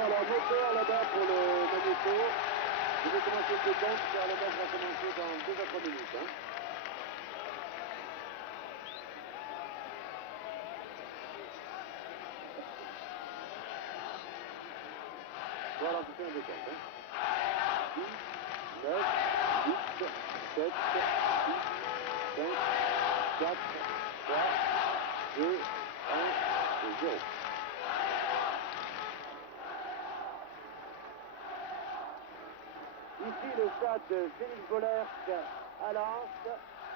alors moteur là-bas pour le magnéto. Je vais commencer le décompte, car le match va commencer dans 2 à 3 minutes. Hein. Voilà, c'est un décompte. Hein. 10, 9, 8, 7, 6, 5, 4, 3, 2, 1 et 0. Ici, le stade Félix Bollert à Lens,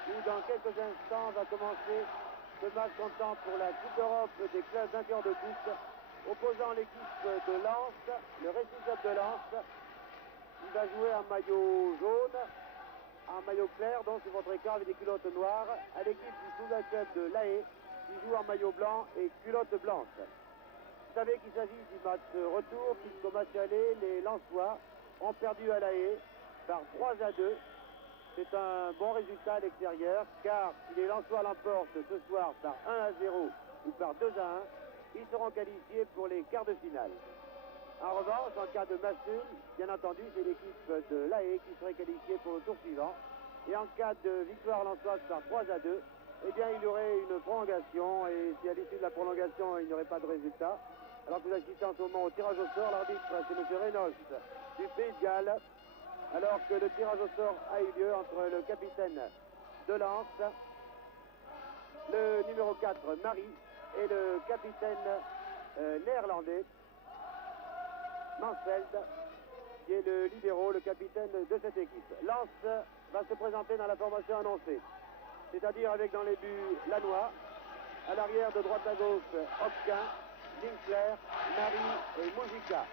où dans quelques instants va commencer ce match comptant pour la Coupe d'Europe des clubs vainqueurs de coupe, opposant l'équipe de Lens, le Racing Club de Lens, qui va jouer en maillot jaune, en maillot clair, donc sur votre écran avec des culottes noires, à l'équipe du Football Club de La Haye, qui joue en maillot blanc et culotte blanche. Vous savez qu'il s'agit du match retour, puisqu'au match aller, les Lensois ont perdu à La Haye par 3 à 2. C'est un bon résultat à l'extérieur, car si les Lensois l'emportent ce soir par 1 à 0 ou par 2 à 1, ils seront qualifiés pour les quarts de finale. En revanche, en cas de match nul, bien entendu, c'est l'équipe de La Haye qui serait qualifiée pour le tour suivant. Et en cas de victoire lensoise par 3 à 2, eh bien, il y aurait une prolongation. Et si à l'issue de la prolongation, il n'y aurait pas de résultat, alors que vous assistez en ce moment au tirage au sort, l'arbitre, c'est M. Reynolds du Pays de Galles, alors que le tirage au sort a eu lieu entre le capitaine de Lens, le numéro 4, Marie, et le capitaine néerlandais, Mansfeld, qui est le libéro, le capitaine de cette équipe. Lens va se présenter dans la formation annoncée, c'est-à-dire avec dans les buts Lannoy, à l'arrière de droite à gauche, Hopquin, Linkler, Marie et Mujica.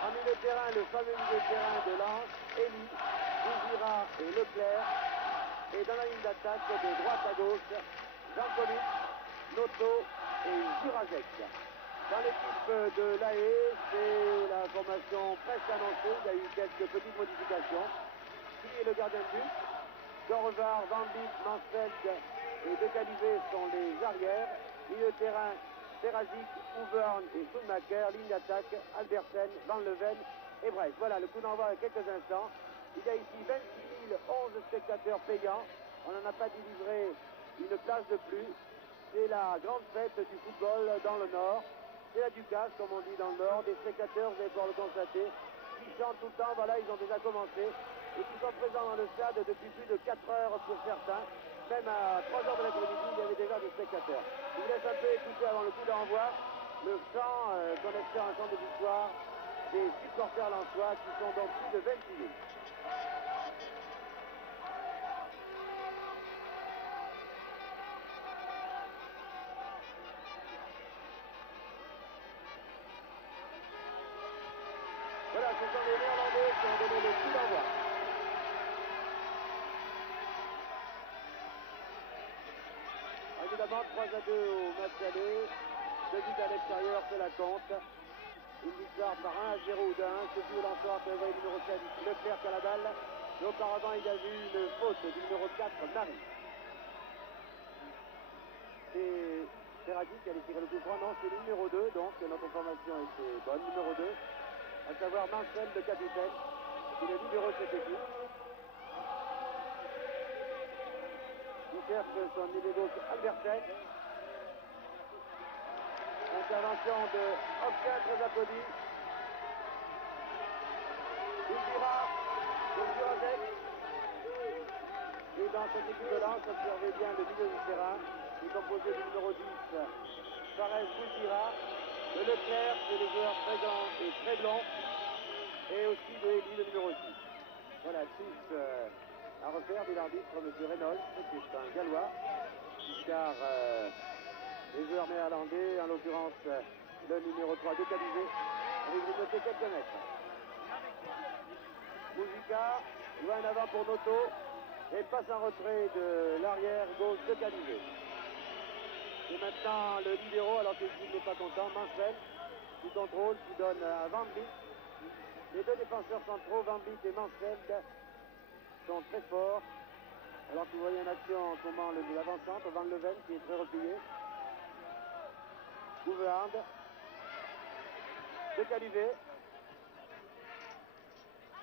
En milieu de terrain, le fameux milieu de terrain de Lens, Elie, Bouzira et Leclerc. Et dans la ligne d'attaque, de droite à gauche, Jankovic, Noto et Jurasek. Dans l'équipe de La Haye, c'est la formation presque annoncée. Il y a eu quelques petites modifications. Qui est le gardien de but? Gorvar, Van Beek, Mansfeld et De Calivé sont les arrières. Milieu de terrain, Perazic, Houvern et Schoenmaker. Ligne d'attaque, Albersen, Van Leven et Brest. Voilà, le coup d'envoi à quelques instants. Il y a ici 26 011 spectateurs payants. On n'en a pas délivré une place de plus. C'est la grande fête du football dans le Nord. C'est la Ducasse, comme on dit dans le Nord. Des spectateurs, vous allez pouvoir le constater, qui chantent tout le temps. Voilà, ils ont déjà commencé. Et qui sont présents dans le stade depuis plus de 4 heures pour certains. Même à 3 heures de l'après-midi, il y avait déjà des spectateurs. Je vous laisse un peu écouter avant le coup d'envoi le chant qu'on espère un chant de victoire des supporters lensois qui sont donc plus de 26 000. Voilà, ce sont les Néerlandais qui ont donné le coup d'envoi. Évidemment, 3 à 2 au match aller. 2 buts à l'extérieur, c'est la compte. Une victoire par 1 à 0 ou d'1. Ce fut l'ensoir que le numéro 7, Leclerc à la balle. Et auparavant, il a vu une faute du numéro 4, Marie. C'est Ferradi qui allait tirer le coup franc. Non, c'est le numéro 2, donc notre formation était bonne. Numéro 2, à savoir Mansfeld, le capitaine, qui est le numéro de cette équipe. Il cherche son milieu gauche, Albersen. Intervention de Hopquin, très applaudi. Bouzira, Jurasek. Et dans cette équipe de Lens, observez bien le milieu du terrain, qui est composé du numéro 10, Fares Bouzira, de Leclerc, c'est le joueur très grand et très blond, et aussi de Elie, le numéro 6. Voilà, tous à refaire, dit l'arbitre, M. Reynolds, qui est un Gallois, car les joueurs néerlandais, en l'occurrence le numéro 3 de Calivé, avait grignoté quelques mètres. Mujica, loin en avant pour Noto, et passe en retrait de l'arrière gauche de Calivé. Et maintenant le libéro, alors qu'il n'est pas content, Mansfeld, qui contrôle, qui donne à Van Beek. Les deux défenseurs centraux, Van Beek et Mansfeld, sont très forts. Alors que vous voyez en action en ce moment l'avant-centre, Van Leven qui est très replié. Houverd. de Calivet.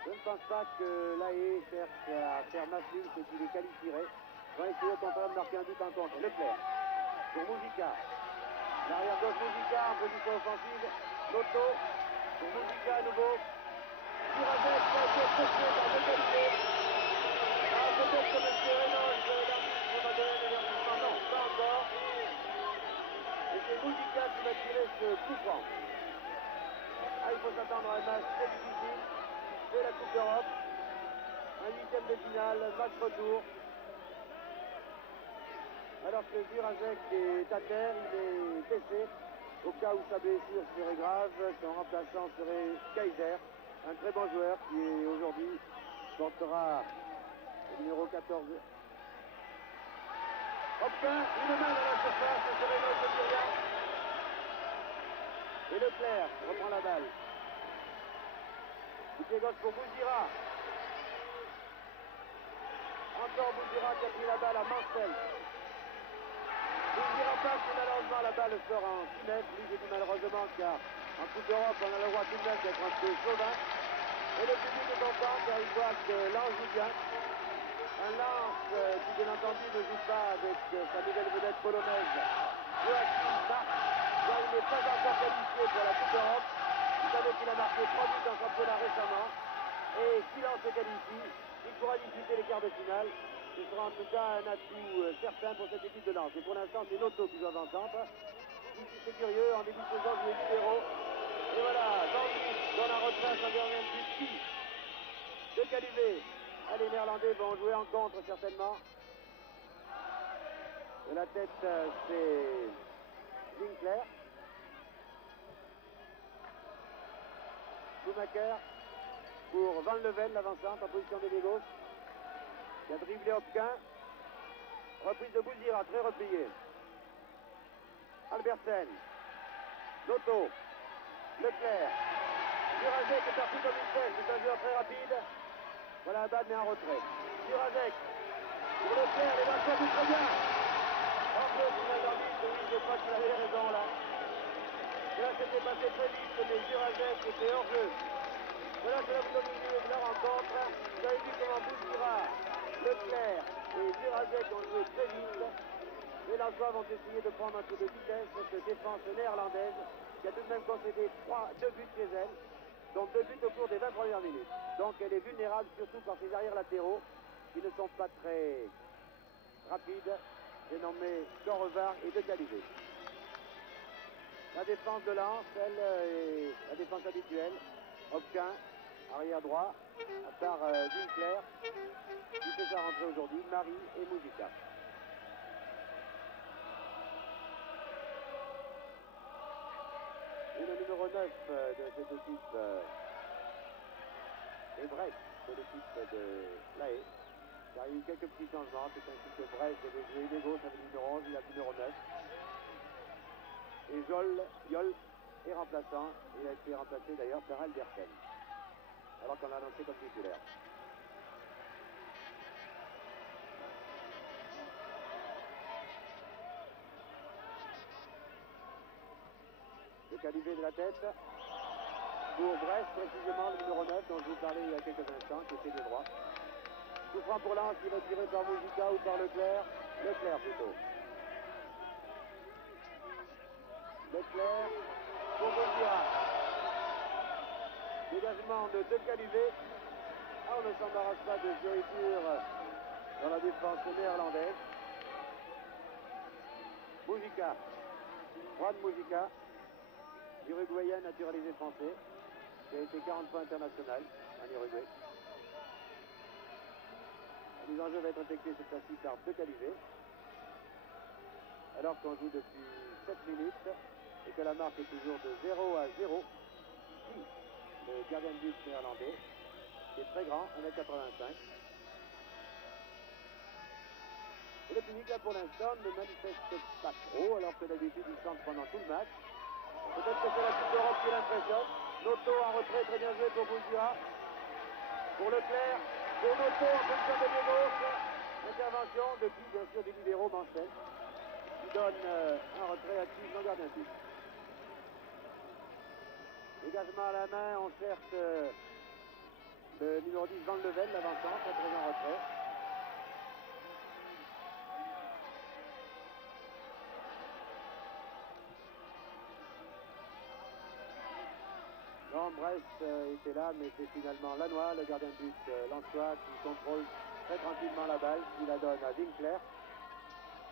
Je ne pense pas que l'AE cherche à faire match nul, c'est qu'il est qualifié. Va essayer au contraire de marquer un but en contre. Leclerc pour Mujica. L'arrière gauche Mujica en position offensive. Lotto pour Mujica à nouveau. Jurazek qui a été pressé par De Calivet. Ah, peut-être que M. Reynolds, l'arbitre, va donner l'avertissement. Non, pas encore. Et c'est Mujica qui va tirer ce coup franc. Ah, il faut s'attendre à un match très difficile. C'est la Coupe d'Europe. Un huitième de finale, match retour. Alors que Jurazek est à terre, il est blessé. Au cas où sa blessure serait grave, son remplaçant serait Kaiser, un très bon joueur qui aujourd'hui portera le numéro 14. Hopin, une main dans la surface, c'est Reynolds de Myriam. Et Leclerc reprend la balle. Du pied gauche pour Bouzira. Encore Bouzira qui a pris la balle à Marcel. Bouzira passe, mais malheureusement la balle sort en 6 mètres. Lui, j'ai dit malheureusement car en Coupe d'Europe, on a le droit tout de même d'être un peu chauvin. Et le public est content car il voit que Lens joue bien. Un Lens qui, bien entendu, ne joue pas avec sa nouvelle vedette polonaise, Joachim Marc, car il n'est pas encore qualifié pour la Coupe d'Europe. Vous savez qu'il a marqué 3 buts en championnat récemment. Et si Lens se qualifie, il pourra disputer les quarts de finale. Ce sera en tout cas un atout certain pour cette équipe de Lens. Et pour l'instant, c'est Lotto qui doit entendre. Ici, c'est curieux, en début de saison, il est libéraux. Et voilà, dans la retraite, en dernier but, qui de Calivet. Ah, les Néerlandais vont jouer en contre, certainement. De la tête, c'est Winkler. Schumacher pour Van Leeuwen, l'avancante en position de gauche. Il a dribblé Hopquin. Reprise de Bouzira, très replié. Albersen. Lotto. Leclerc. Jurazek est parti comme une flèche, c'est un joueur très rapide. Voilà la balle, mais en retrait. Jurazek. Pour Leclerc, les vainqueurs jouent très bien. En jeu, final d'arbitre, oui, je crois qu'il avait raison là. Et là, c'était passé très vite, mais Jurazek était hors jeu. Voilà, c'est la vidéo de la rencontre. Vous avez vu comment Bouzira, Leclerc et Jurazek ont joué très vite. Les Lensois vont essayer de prendre un peu de vitesse cette défense néerlandaise qui a tout de même concédé 2 buts chez elle, donc 2 buts au cours des 20 premières minutes. Donc elle est vulnérable surtout par ses arrières latéraux qui ne sont pas très rapides, dénommés Correvard et De Calivet. La défense de Lens, elle est la défense habituelle. Hopquin, arrière droit, à part Winkler, qui fait sa rentrée aujourd'hui, Marie et Mujica. Et le numéro 9 de cette équipe est Brest, de l'équipe de l'AE. Car il y a eu quelques petits changements, c'est ainsi que Brest devait jouer les gauches avec le numéro 11, il a le numéro 9. Et Yol est remplaçant, il a été remplacé d'ailleurs par Albersen, alors qu'on l'a annoncé comme titulaire. Le Calivet de la tête. Pour Brest, précisément le numéro 9 dont je vous parlais il y a quelques instants, qui était de droit. Coup franc pour Lens, qui va tirer par Mujica ou par Leclerc. Leclerc plutôt. Leclerc pour Bouzira. Dégagement de Calivet. Ah, on ne s'embarrasse pas de fioriture dans la défense néerlandaise. Mujica. Juan Mujica, uruguayen naturalisé français, qui a été 40 fois international en Uruguay. La mise en jeu va être effectuée cette fois-ci par De Calivet. Alors qu'on joue depuis 7 minutes et que la marque est toujours de 0-0. Qui, le gardien de but néerlandais, qui est très grand, 1m85. Et le public là pour l'instant ne manifeste pas trop, alors que d'habitude il chante pendant tout le match. Peut-être que c'est la Coupe d'Europe qui l'impressionne. Lotto en retrait, très bien joué pour Bouzira. Pour Leclerc, pour Lotto en position de gauche. Intervention depuis bien sûr du libéro Manchel, qui donne un retrait actif dans le gardien de but. Dégagement à la main, on cherche le numéro 10 Van Level, l'avançant, très très en retrait. Non, Brest était là, mais c'est finalement Lannoy, le gardien de but Lançois, qui contrôle très tranquillement la balle, qui la donne à Winkler.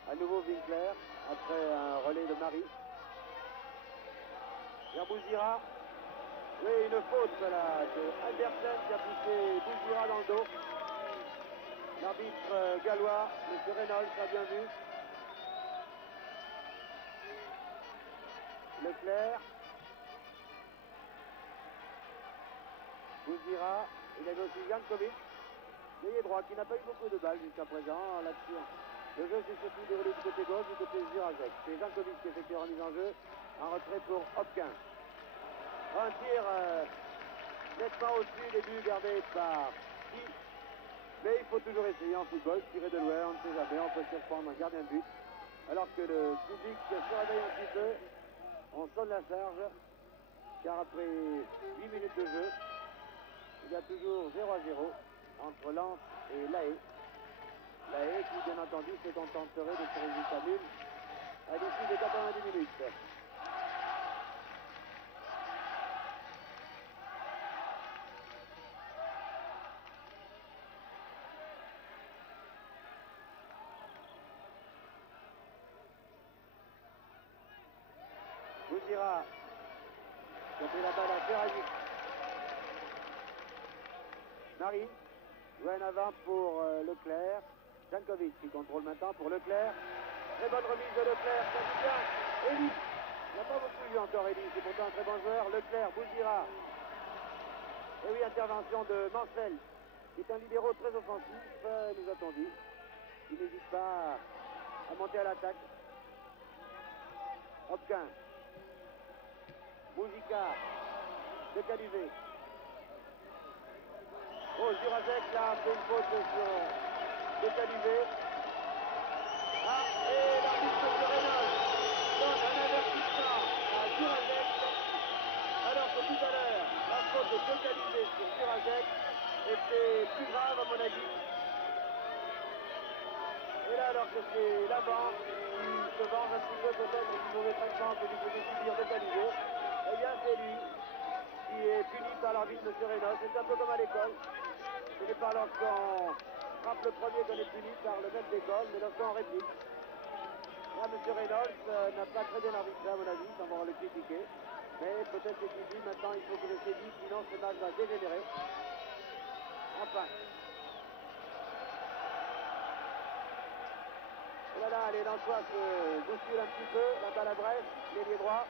À nouveau Winkler, après un relais de Marie. Vers Bouzira. Oui, une faute là, de Albersen qui a poussé Bouzira dans le dos. L'arbitre gallois, M. Reynolds, a bien vu. Leclerc. Bouzira, il avait aussi Jankovic, l'ailier droit qui n'a pas eu beaucoup de balles jusqu'à présent là-dessus. Le jeu s'est surtout déroulé du côté gauche, du côté Jurasek. C'est Jankovic qui effectue la remise en jeu, en retrait pour Hopkins. Un tir nettement au-dessus des buts gardés par qui. Mais il faut toujours essayer en football, tirer de loin, on ne sait jamais, on peut surprendre un gardien de but. Alors que le public se réveille un petit peu, on sonne la charge, car après 8 minutes de jeu, il y a toujours 0-0 entre Lens et La Haye. La Haye qui, bien entendu, se contenterait de ce résultat nul à l'issue des 90 minutes. Bouzira qui a fait la balle à Ferrari. Marie, joue en avant pour Leclerc. Jankovic qui contrôle maintenant pour Leclerc. Très bonne remise de Leclerc, ça se tient. Elie, il n'a pas beaucoup vu encore Elie, c'est pourtant un très bon joueur. Leclerc, Bouzira. Et oui, intervention de Mansell, qui est un libéro très offensif, nous a-t-on dit. Il n'hésite pas à monter à l'attaque. Hopkins. Moujika. Décalisé. Oh, Jurasek là a fait une faute sur Décalisé. Ah, et l'arbitre de Reynolds donne un avertissement à Jurasek. Alors que tout à l'heure, la faute de Décalisé sur Jurasek était plus grave à mon avis. Et là, alors que c'est l'avant qui se venge un petit peu peut-être du mauvais traitement que lui faisait subir Décalisé, eh bien c'est lui qui est puni par l'arbitre M. Reynolds. C'est un peu comme à l'école. Ce n'est pas lorsqu'on frappe le premier qu'on est puni par le maître d'école, mais lorsqu'on réplique. Là, M. Reynolds n'a pas très bien arbitré à mon avis, sans pouvoir le critiquer. Mais peut-être qu'il dit maintenant il faut que je sédise, sinon ce match va dégénérer. Enfin. Et là, les Lensois se bousculent un petit peu, la balle à Brest, l'ailier droit.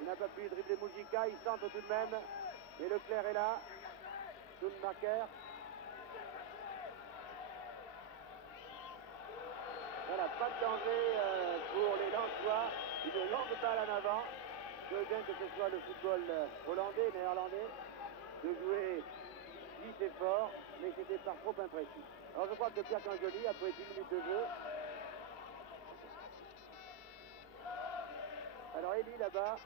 Il n'a pas pu dribbler Moujika, il centre tout de même. Mais Leclerc est là. Schoonmaker. Voilà, pas de danger pour les Lensois. Une longue balle en avant. Je veux bien que ce soit le football hollandais, néerlandais, de jouer vite et fort, mais c'était par trop imprécis. Alors je crois que Pierre Canjoli, après 10 minutes de jeu. Alors Elie là-bas,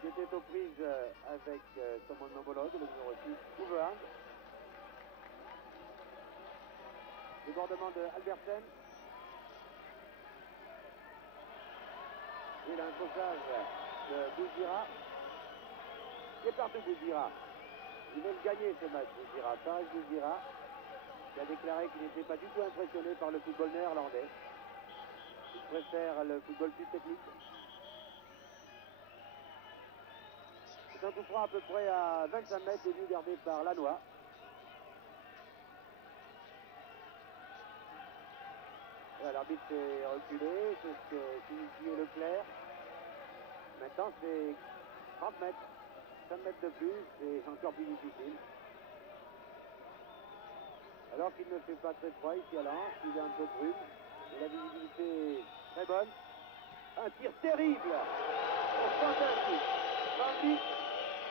qui était aux prises avec son homologue, le numéro 6, Uverhand. Débordement de Albersen. Il a un faussage de Bouzira. C'est partout Bouzira. Ils veulent gagner ce match, Bouzira. Pareil Bouzira, qui a déclaré qu'il n'était pas du tout impressionné par le football néerlandais. Il préfère le football plus technique. C'est un coup franc à peu près à 25 mètres des buts gardés par Lannoy. L'arbitre s'est reculé, c'est ce que signifiait Leclerc. Maintenant c'est 30 mètres, 5 mètres de plus, c'est encore plus difficile. Alors qu'il ne fait pas très froid ici à Lens, il y a un peu de brume, et la visibilité est très bonne. Un tir terrible, fantastique. Van Dijk,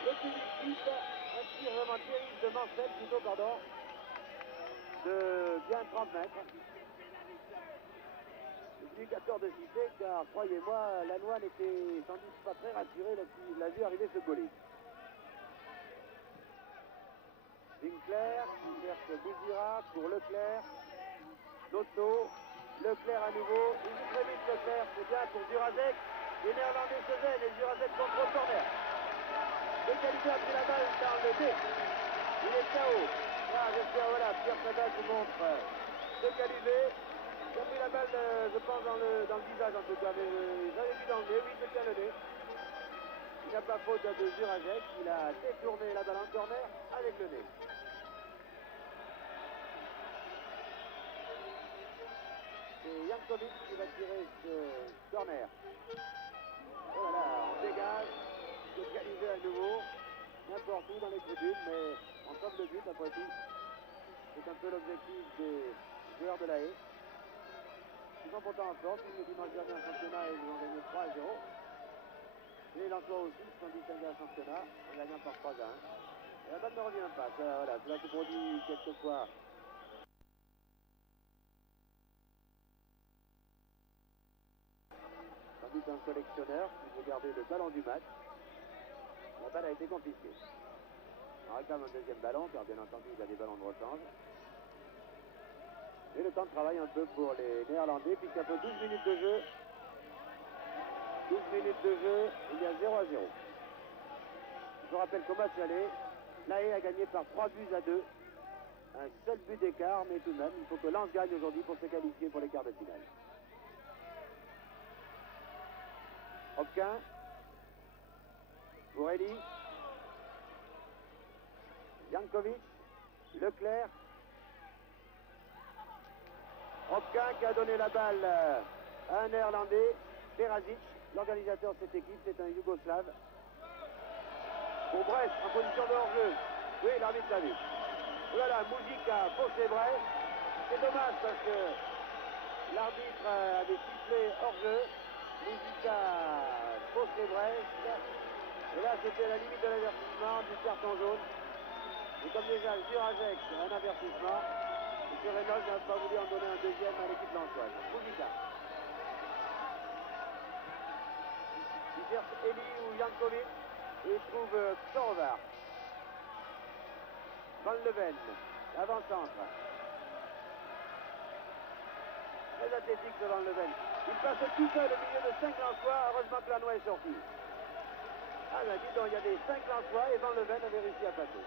le public suisse, un tir vraiment terrible de Mansell, plutôt pardon, de bien 30 mètres. éducateur de cité, car croyez-moi, Lannoy n'était sans doute pas très rassuré lorsqu'il a vu arriver ce colis. Winkler qui cherche Bouzira pour Leclerc. Noto, Leclerc à nouveau. Il joue très vite Leclerc, c'est bien pour Zurazek. Les Néerlandais se gênent et Zurazek contre au corner. Le Calibé a pris la balle dans le dé. Il est KO. Ah, j'espère, voilà, Pierre Sadat vous montre le Calibé. Il a pris la balle, je pense, dans le visage en tout cas, mais j'avais vu dans le nez, oui, c'est bien le nez. Il n'a pas faute de Zurazek, il a détourné la balle en corner avec le nez. C'est Jankovic qui va tirer ce corner. Oh là là, on dégage, le Calibé à nouveau, n'importe où dans les tribunes, mais on sauve le but après tout. C'est un peu l'objectif des joueurs de la Haye. Ils sont pourtant en sorte, ils ne dimanche dernier en championnat et ils ont gagné 3-0. Et les Lensois aussi se sont distingués en championnat en gagnant par 3-1. Et la balle ne revient pas, voilà, cela se produit quelquefois. Sans doute un collectionneur qui veut garder le ballon du match. La balle a été confisquée. On réclame un deuxième ballon, car bien entendu il y a des ballons de rechange. Et le temps de travail un peu pour les Néerlandais, puisqu'après 12 minutes de jeu, 12 minutes de jeu, il y a 0-0. Je vous rappelle qu'au match aller, la Haye a gagné par 3-2. Un seul but d'écart, mais tout de même, il faut que Lens gagne aujourd'hui pour se qualifier pour les quarts de finale. Hopquin, Bourrelli, Jankovic, Leclerc, Hopquin qui a donné la balle à un Néerlandais, Perazic, l'organisateur de cette équipe, c'est un Yougoslave. Pour Brest, en position de hors-jeu. Oui, l'arbitre l'a vu. Voilà, Mujica, faussé Brest. C'est dommage parce que l'arbitre avait sifflé hors-jeu. Mujica, faussé Brest. Et là, c'était la limite de l'avertissement du carton jaune. Et comme déjà Zurazek, un avertissement, M. Reynolds n'a pas voulu en donner un deuxième à l'équipe lensoise. Mujica. Il cherche Eli ou Jankovic. Et il trouve Sorvar. Van Leven, avant-centre. Très athlétique ce Van Leven. Il passe tout seul au milieu de 5 Lensois. Heureusement que Lannoy est sorti. Ah ben dis donc, il y a des 5 Lensois et Van Leven avait réussi à passer.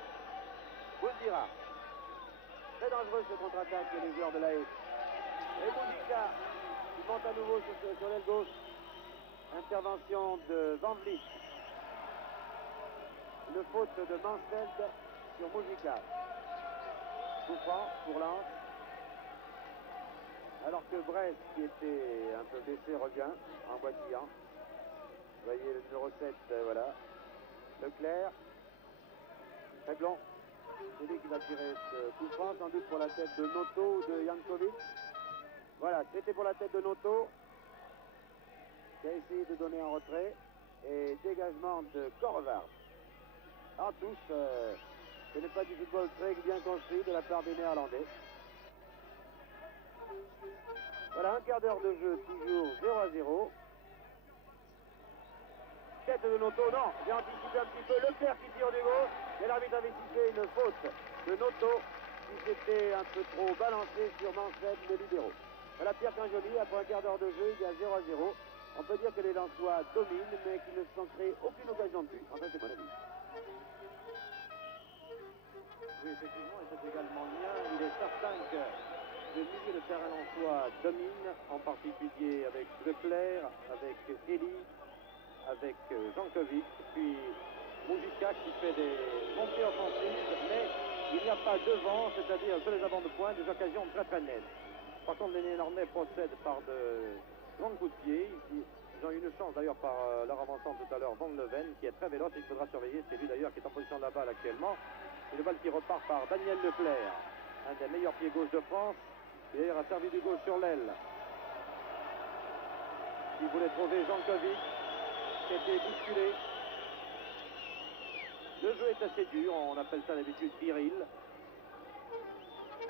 Vous le dira. Très dangereux ce contre-attaque des joueurs de la Haye. Et Mujica qui monte à nouveau sur l'aile gauche. Intervention de Van Vliet. Une faute de Mansfeld sur Mujica. Coup franc pour Lens. Alors que Brest, qui était un peu baissé, revient en boitillant. Vous voyez le numéro 7, voilà. Leclerc. Réglon. C'est lui qui va tirer ce coup franc, sans doute pour la tête de Noto ou de Jankovic. Voilà, c'était pour la tête de Noto, qui a essayé de donner un retrait. Et dégagement de Korvar. En touche, ce n'est pas du football très bien construit de la part des Néerlandais. Voilà, un quart d'heure de jeu, toujours 0-0. Tête de Noto, non, j'ai anticipé un petit peu. Leclerc qui tire du gauche, mais l'arbitre avait sifflé une faute de Noto qui s'était un peu trop balancé sur Mansfeld, le libéraux. Voilà Pierre Quinjoli, après un quart d'heure de jeu, il y a 0-0. On peut dire que les Lensois dominent, mais qu'ils ne se sont créés aucune occasion de but. Enfin, c'est mon avis. Oui, effectivement, et c'est également le mien. Il est certain que le milieu de terrain lensois domine, en particulier avec Leclerc, avec Eli, avec Jankovic, puis Mujica qui fait des montées offensives, mais il n'y a pas devant, c'est-à-dire sur les avants de pointe, des occasions très très nettes. Par contre, les Néerlandais procèdent par de grands coups de pied. Ils ont eu une chance d'ailleurs par leur avançant tout à l'heure, Van Leven, qui est très véloce, il faudra surveiller, c'est lui d'ailleurs qui est en position de la balle actuellement. Une balle qui repart par Daniel Leclerc, un des meilleurs pieds gauche de France, qui d'ailleurs a servi du gauche sur l'aile. Il voulait trouver Jankovic, qui était bousculé. Le jeu est assez dur, on appelle ça d'habitude viril.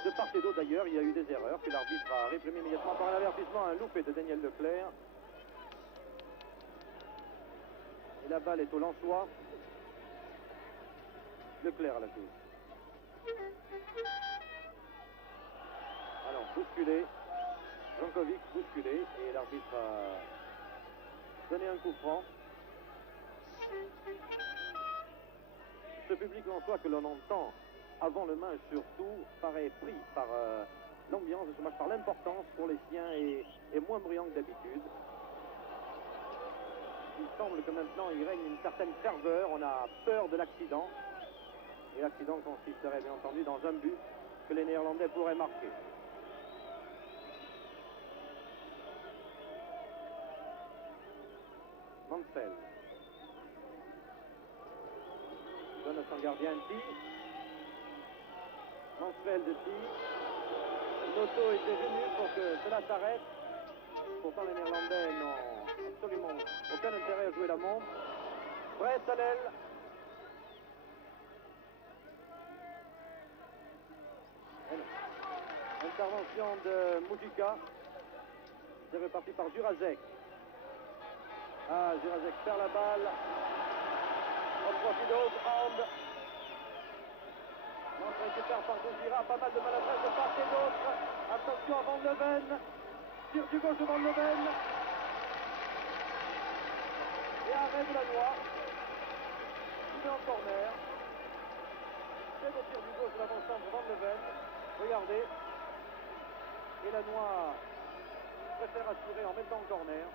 De part et d'autre d'ailleurs, il y a eu des erreurs que l'arbitre a réprimées immédiatement par un avertissement, un loupé de Daniel Leclerc. Et la balle est au Lensois. Leclerc à la touche. Alors, bousculé. Jankovic bousculé. Et l'arbitre a donné un coup franc. Ce public lensois que l'on entend avant le match surtout paraît pris par l'ambiance de ce match, par l'importance pour les siens et moins bruyant que d'habitude. Il semble que maintenant il règne une certaine ferveur, on a peur de l'accident. Et l'accident consisterait bien entendu dans un but que les Néerlandais pourraient marquer. Mansfeld donne à son gardien un tir. Mansfeld tire. Noto était venu pour que cela s'arrête. Pourtant les Néerlandais n'ont absolument aucun intérêt à jouer la montre. Brest à l'aile. Intervention de Mujica. C'est reparti par Jurazek. Ah, Jurazek perd la balle. Au profit de Hoogrand. L'entrée récupère par Bouzira. Pas mal de maladresse de part et d'autre. Attention à Van Leven. Tire du gauche de Van Leven. Et arrêt de la Noix. Il est en corner. C'est le tir du gauche de l'avant-centre Van Leven. Regardez. Et la Noix préfère assurer en mettant en corner.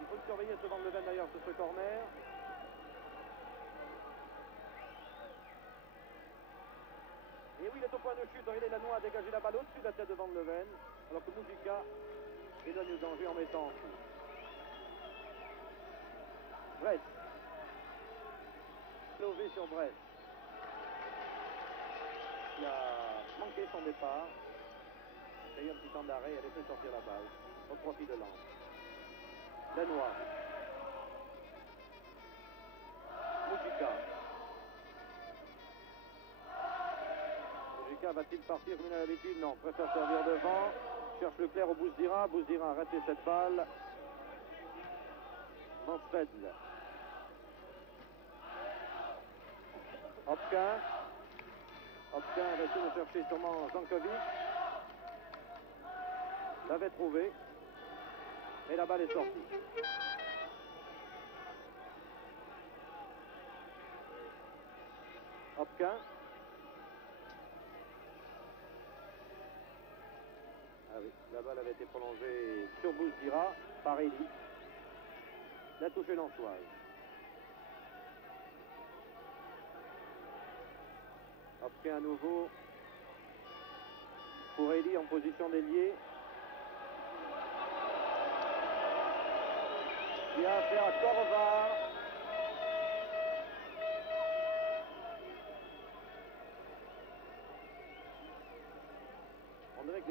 Il faut le surveiller ce Van Leven d'ailleurs sur ce corner. Et oui, il est au point de chute. Il est la Noix à dégager la balle au-dessus de la tête de Van Leven. Alors que Mujica éloigne le danger en mettant en coup. Brest. Lové sur Brest. Il a manqué son départ. Il y a eu un petit temps d'arrêt. Elle a laissé sortir la balle au profit de Lens. Lanois. Mujica. Mujica va-t-il partir comme il a l'habitude? Non, préfère servir devant. Cherche Leclerc au Bouzira. Bouzira a raté cette balle. Mansfeld. Hopkin. Hopkin va essayer de chercher sûrement Jankovic. L'avait trouvé. Et la balle est sortie. Hopkin. Ah oui, la balle avait été prolongée sur Bouzira par Eli. La touche lensoise. Hopkin à nouveau. Pour Eli en position d'ailier. Bien fait à Corvar. On dirait que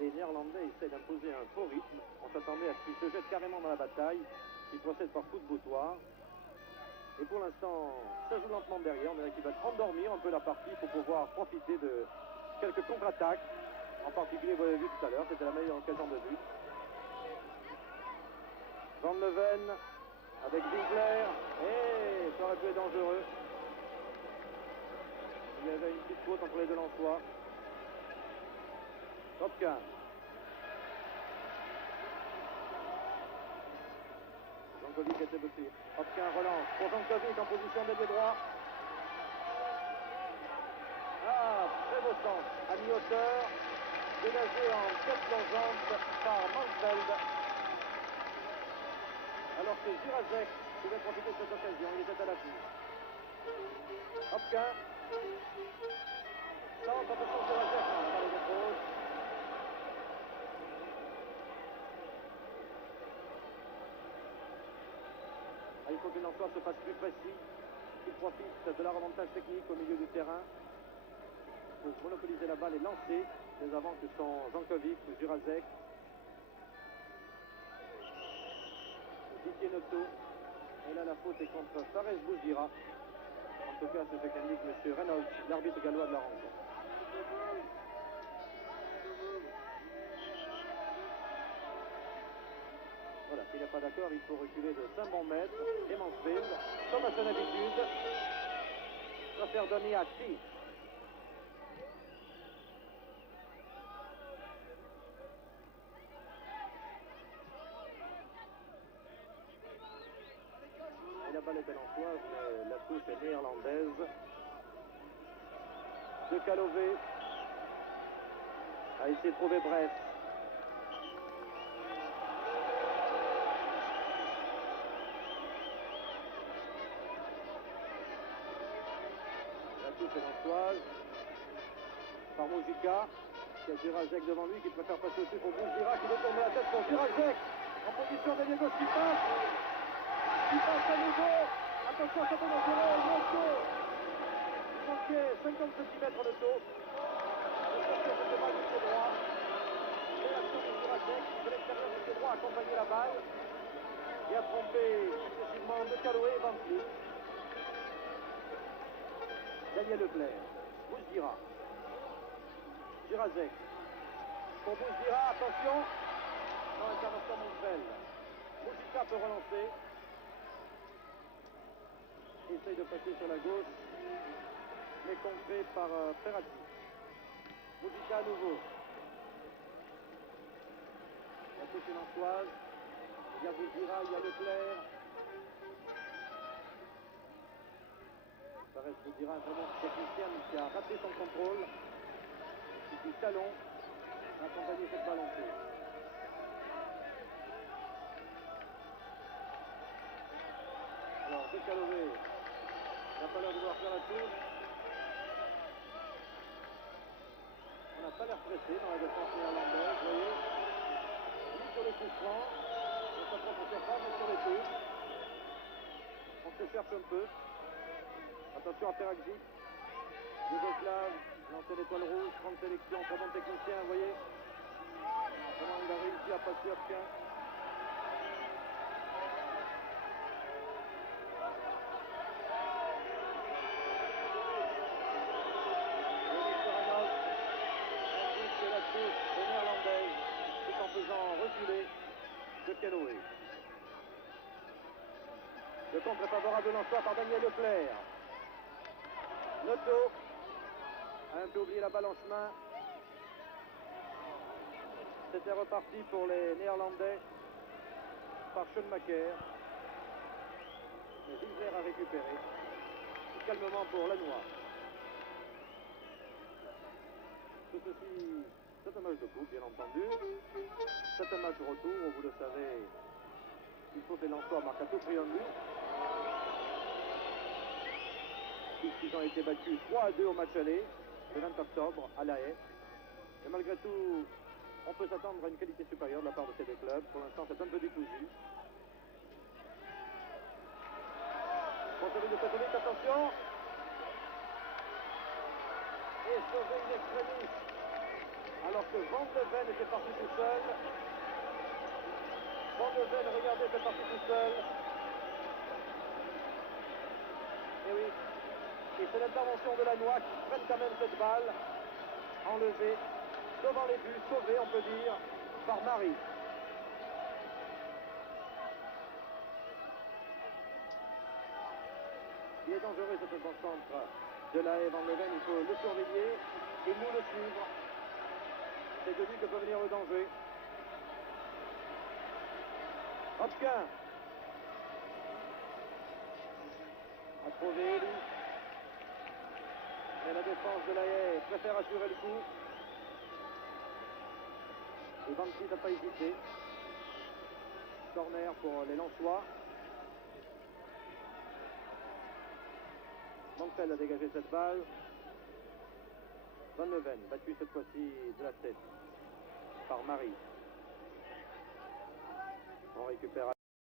les Néerlandais essaient d'imposer un faux rythme. On s'attendait à ce qu'ils se jettent carrément dans la bataille. Ils procèdent par coup de boutoir. Et pour l'instant, ça joue lentement derrière. On dirait qu'ils veulent endormir un peu la partie pour pouvoir profiter de quelques contre-attaques. En particulier, vous l'avez vu tout à l'heure, c'était la meilleure occasion de but. Van Leven avec Ziegler. Et ça aurait pu être dangereux. Il y avait une petite faute entre les deux Lensois. Hopkin. Jankovic était blessé. Hopkin relance pour Jankovic en position d'ailier droit. Ah, très beau centre à mi-hauteur. Dégagé en tête plongeante par Mansfeld. Alors que Jurazek pouvait profiter de cette occasion. Il était à l'appui. Hopkin. Centre, attention Jurazek. Non, la balle est gauche. Il faut que l'emploi se fasse plus précis, qu'il profite de leur avantage technique au milieu du terrain pour monopoliser la balle et lancer les avants que sont Jankovic ou Jurazek. Didier Noto. Et là la faute est contre Fares Bouzira. En tout cas c'est ce qu'indique M. Reynolds, l'arbitre gallois de la rencontre. S'il n'est pas d'accord, il faut reculer de 5 bons mètres. Et Mansfield, comme à son habitude, va faire donner à 6. Et la balle est balançoise, mais la touche est néerlandaise. De Calové a essayé de trouver Brett. La touche est lançoise par Mojica, qui a Girajek devant lui, qui préfère passer au-dessus pour Bouzira, qui veut tourner la tête pour Girajek, en position d'ailier gauche qui passe à nouveau. Attention, ça peut dangereux, Mosko. Il manquait 50 cm de taux. Le chercheur de balle du pied droit. Réaction de Girajek, de l'extérieur du pied droit, a accompagné la balle et a trompé successivement De Caloé et Van Vliet. Daniel Leclerc, Bouzira, Girajek, pour Bouzira, attention, dans l'intervention Montfeld. Moujika peut relancer, essaye de passer sur la gauche, mais contré par Ferrati. Moujika à nouveau. La touche est lançoise, il y a Bouzira, il y a Leclerc. Ça reste Bouzira, un très bon technicien qui a raté son contrôle, qui du talon a accompagné cette balle en touche. Alors, De Calové, il n'a pas l'air de vouloir faire la touche. On n'a pas l'air pressé dans la défense néerlandaise, vous voyez. Ni sur les coups francs, on s'apprend pour faire pas, mais sur les touches. On se cherche un peu. Attention à Peragic, Yougoslave, lancer l'étoile rouge, grande sélection, très bon technicien, vous voyez comment il a réussi à passer Hopkins. Ensuite c'est la touche des Néerlandaises, tout en faisant reculer De Caloé. Le contre est favorable de l'emploi par Daniel Leclerc. Noto a un peu oublié la balle en chemin. C'était reparti pour les Néerlandais par Schoenmaker. Mais Zilver a récupéré. Et calmement pour Lannoy. Tout ceci, c'est un match de coupe, bien entendu. C'est un match retour, vous le savez. Il faut que les Lensois marquent à tout prix un but. Puisqu'ils ont été battus 3-2 au match aller, le 20 octobre, à La Haye. Mais malgré tout, on peut s'attendre à une qualité supérieure de la part de ces deux clubs. Pour l'instant, c'est un peu décousu. Contre de Petrovic, attention. Et sauvé in extremis. Alors que Van de Ven était parti tout seul. Van de Ven, regardez, était parti tout seul. Et oui. Et c'est l'intervention de Lannoy qui prenne quand même cette balle, enlevée, devant les buts, sauvée, on peut dire, par Marie. Il est dangereux ce centre de La Haye Van Leven, il faut le surveiller et nous le suivre. C'est de lui que peut venir le danger. Hopkins a trouvé Eli. Mais la défense de La Haye préfère assurer le coup. Et Van Vliet n'a pas hésité. Corner pour les Lensois. Mansfield a dégagé cette balle. Van Leven, battu cette fois-ci de la tête par Marie. On récupère